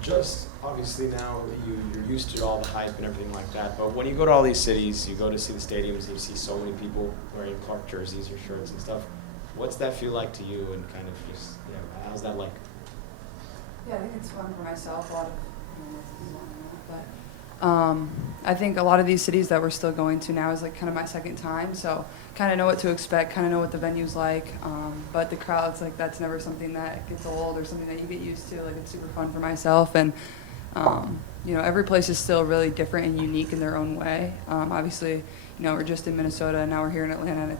Just obviously now you're used to all the hype and everything like that, but when you go to all these cities, you go to see the stadiums, and you see so many people wearing Clark jerseys or shirts and stuff. What's that feel like to you, and kind of just, how's that like? Yeah, I think it's fun for myself. A lot of but I think a lot of these cities that we're still going to now is like kind of my second time, so kind of know what to expect, kind of know what the venue's like. But the crowds, like that's never something that gets old or something that you get used to. Like it's super fun for myself, and every place is still really different and unique in their own way. Obviously, we're just in Minnesota and now we're here in Atlanta, and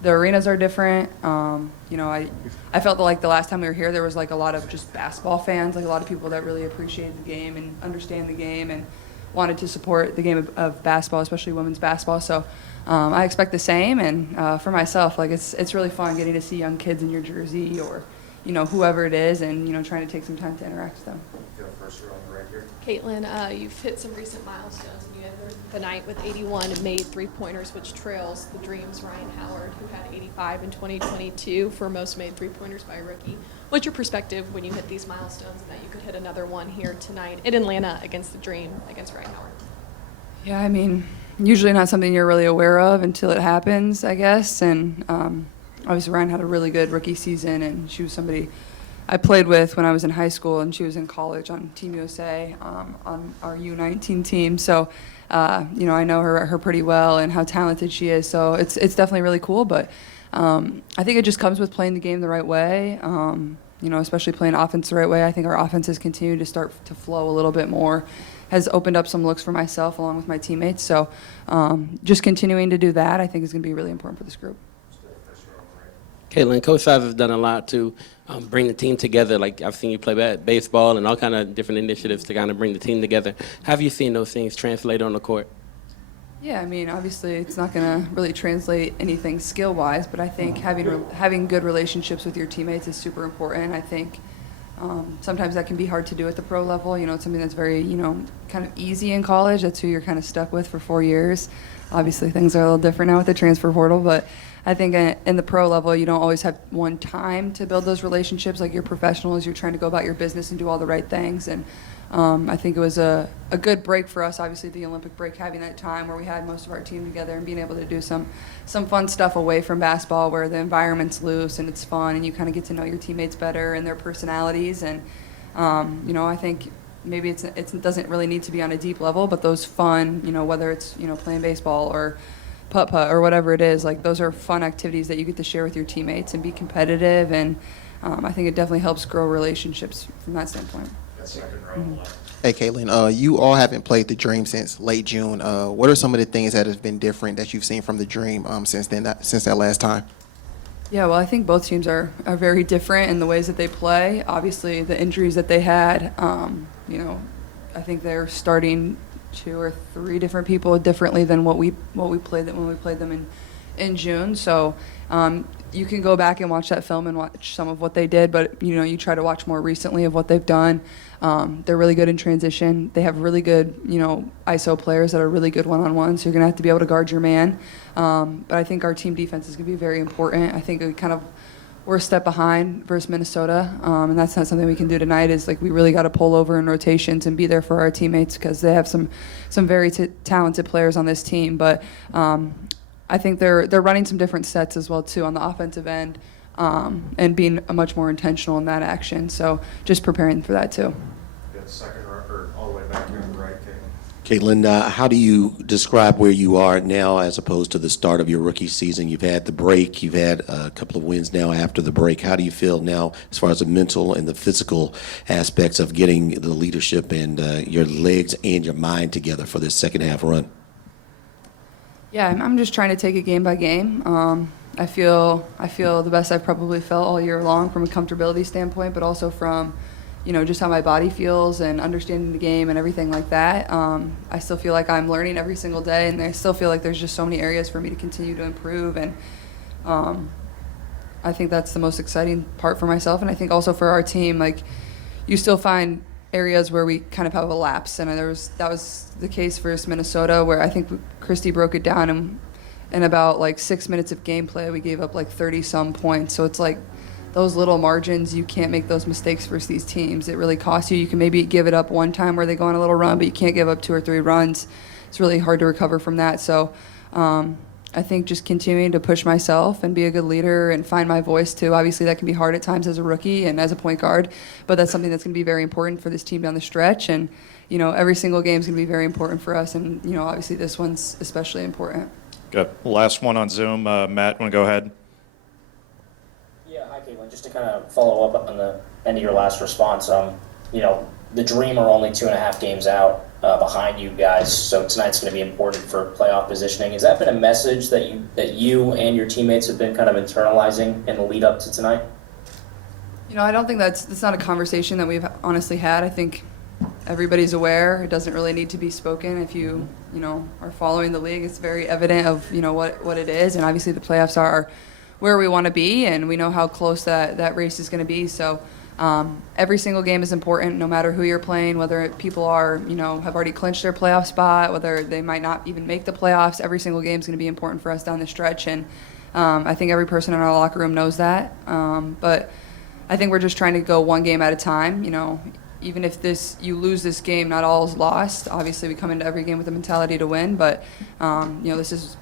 the arenas are different. I felt like the last time we were here, there was like a lot of just basketball fans, like a lot of people that really appreciated the game and understand the game and wanted to support the game of basketball, especially women's basketball. So I expect the same. And for myself, like it's really fun getting to see young kids in your jersey or, whoever it is, and, trying to take some time to interact with them. Go first, you're on the right here. Caitlin, you've hit some recent milestones, and you ended the night with 81 made three-pointers, which trails the Dreams' Ryan Howard, who had 85 in 2022 for most made three-pointers by a rookie. What's your perspective when you hit these milestones and that you could hit another one here tonight in Atlanta against the Dream, against Ryan Howard? Yeah, I mean, usually not something you're really aware of until it happens, I guess. And obviously Ryan had a really good rookie season, and she was somebody I played with when I was in high school, and she was in college on Team USA, on our U19 team. So, I know her pretty well and how talented she is. So it's definitely really cool. But I think it just comes with playing the game the right way. Especially playing offense the right way. I think our offense has continued to start to flow a little bit more, has opened up some looks for myself along with my teammates. So just continuing to do that, I think, is going to be really important for this group. Caitlin, Coach Size has done a lot to bring the team together. Like, I've seen you play baseball and all kind of different initiatives to kind of bring the team together. Have you seen those things translate on the court? Yeah, I mean, obviously it's not going to really translate anything skill-wise, but I think having good relationships with your teammates is super important. I think sometimes that can be hard to do at the pro level. It's something that's very, kind of easy in college. That's who you're kind of stuck with for 4 years. Obviously things are a little different now with the transfer portal, but I think in the pro level, you don't always have one time to build those relationships. Like, you're professionals, you're trying to go about your business and do all the right things. And I think it was a good break for us, obviously the Olympic break, having that time where we had most of our team together and being able to do some fun stuff away from basketball, where the environment's loose and it's fun and you kind of get to know your teammates better and their personalities. And I think maybe it doesn't really need to be on a deep level, but those fun, whether it's playing baseball or putt-putt or whatever it is, like those are fun activities that you get to share with your teammates and be competitive. And I think it definitely helps grow relationships from that standpoint. Second row on the left. Hey, Caitlin, you all haven't played the Dream since late June. What are some of the things that have been different that you've seen from the Dream since that last time? Yeah, well, I think both teams are very different in the ways that they play. Obviously, the injuries that they had, I think they're starting 2 or 3 different people differently than what we played when we played them in June. So you can go back and watch that film and watch some of what they did, but you try to watch more recently of what they've done. They're really good in transition. They have really good ISO players that are really good one-on-one, so you're gonna have to be able to guard your man. But I think our team defense is gonna be very important. I think we're a step behind versus Minnesota, and that's not something we can do tonight. Is like we really got to pull over in rotations and be there for our teammates, because they have some very talented players on this team. But I think they're running some different sets as well too on the offensive end, and being much more intentional in that action. So just preparing for that too. Got second row, or all the way back here on the right, Caitlin. Caitlin, how do you describe where you are now as opposed to the start of your rookie season? You've had the break, you've had a couple of wins now after the break. How do you feel now as far as the mental and the physical aspects of getting the leadership and your legs and your mind together for this second half run? Yeah, I'm just trying to take it game by game. I feel the best I've probably felt all year long from a comfortability standpoint, but also from just how my body feels and understanding the game and everything like that. I still feel like I'm learning every single day, and I still feel like there's just so many areas for me to continue to improve. And I think that's the most exciting part for myself, and I think also for our team. Like, you still find areas where we kind of have a lapse, and that was the case versus Minnesota, where I think Christy broke it down, and in about like 6 minutes of gameplay, we gave up like 30-some points. So it's like those little margins, you can't make those mistakes versus these teams. It really costs you. You can maybe give it up one time where they go on a little run, but you can't give up 2 or 3 runs. It's really hard to recover from that. So I think just continuing to push myself and be a good leader and find my voice too. Obviously, that can be hard at times as a rookie and as a point guard, but that's something that's going to be very important for this team down the stretch. And, you know, every single game is going to be very important for us. And, you know, obviously this one's especially important. Good. Last one on Zoom. Matt, want to go ahead? Yeah, hi, Caitlin. Just to kind of follow up on the end of your last response, you know, the Dream are only 2.5 games out behind you guys, so tonight's going to be important for playoff positioning. Has that been a message that you and your teammates have been kind of internalizing in the lead up to tonight? You know, I don't think that's not a conversation that we've honestly had. I think everybody's aware. It doesn't really need to be spoken. If you know, are following the league, it's very evident of, you know, what it is. And obviously the playoffs are where we want to be, and we know how close that race is going to be. So every single game is important, no matter who you're playing, whether people are, you know, have already clinched their playoff spot, whether they might not even make the playoffs. Every single game is going to be important for us down the stretch. And I think every person in our locker room knows that. But I think we're just trying to go one game at a time. You know, even if you lose this game, not all is lost. Obviously, we come into every game with a mentality to win, but you know, this is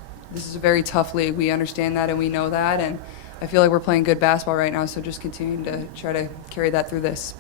a very tough league. We understand that and we know that, and I feel like we're playing good basketball right now. So just continuing to try to carry that through this.